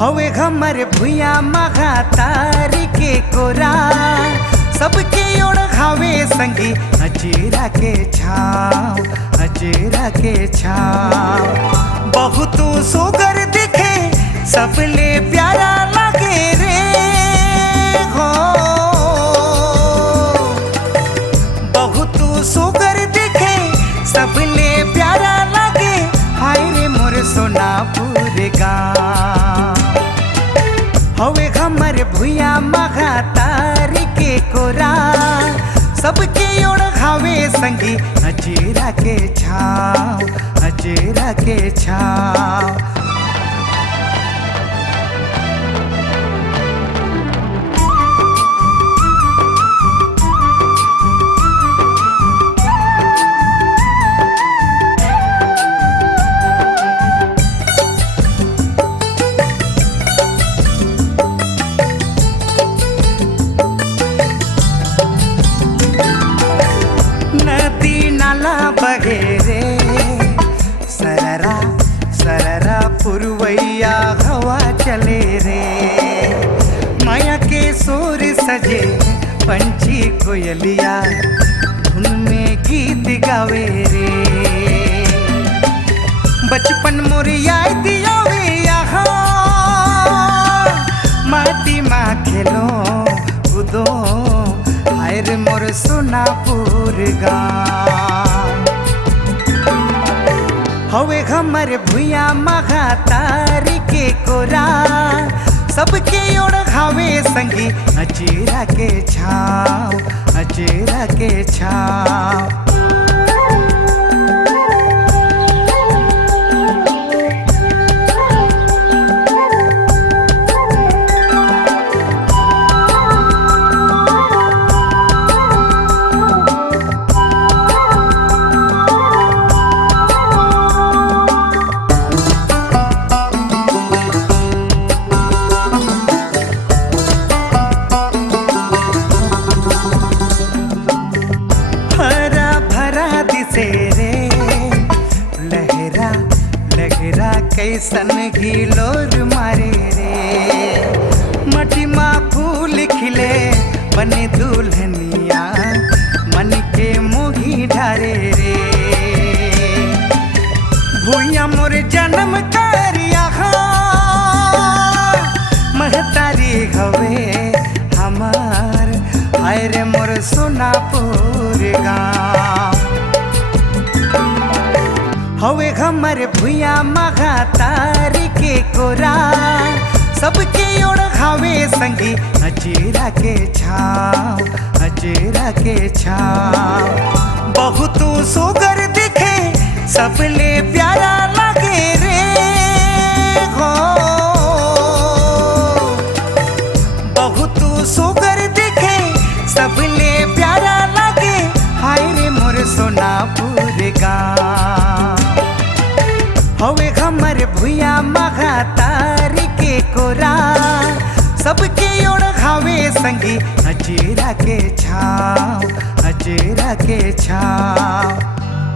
हवे हमर भुया मघा तारी के कोरा सबके ओढ़ खावे संगी अचेरा के छाव अचेरा के छाव। बहुत सुगर दिखे सबले प्यारा लगे रे हो। बहुत सुगर दिखे सबले प्यारा लगे हाय रे मोर सोनापुर गाँव। हवे हमर भुया मघा तारी के कोरा सबके ओढ़ खावे संगी अचेरा के छाव अचेरा के छाव। बगे रे सररा सररा पुरवैया हवा चले रे। माया के सुर सजे पंछी कोयलिया धुन में गीत गावे रे। बचपन मोर याद आवे यहाँ माटी माँ खेलो कूदो हाय रे मोर सोनापुर गाँव। हवे हमर भुया मघा तारी के कोरा सबके ओढ़ खावे संगी अचेरा के छाव अचेरा के छाव। लहरा लहरा कैसन घिलोर मारे रे। मटी माँ फूल खिले बने दुल्हनिया मन के मोही ढारे रे। भुइया मोर जन्म कारिया महतारी हवे हमार हाय रे मोर सोनापुर गाँव। हवे हमर भुया मघा तारी के कोरा सबके ओढ़ खावे संगी अचेरा के छाव अचेरा के छाव। बहुत सुगर दिखे सबले प्यारा लगे रे हो। बहुत सुगर दिखे सबले प्यारा लगे हाय रे मोर सोनापुर गाँव। हवे हमर भुया मघा तारी के कोरा सबके ओढ़ खावे संगी अचेरा के छाव अचेरा के छाव।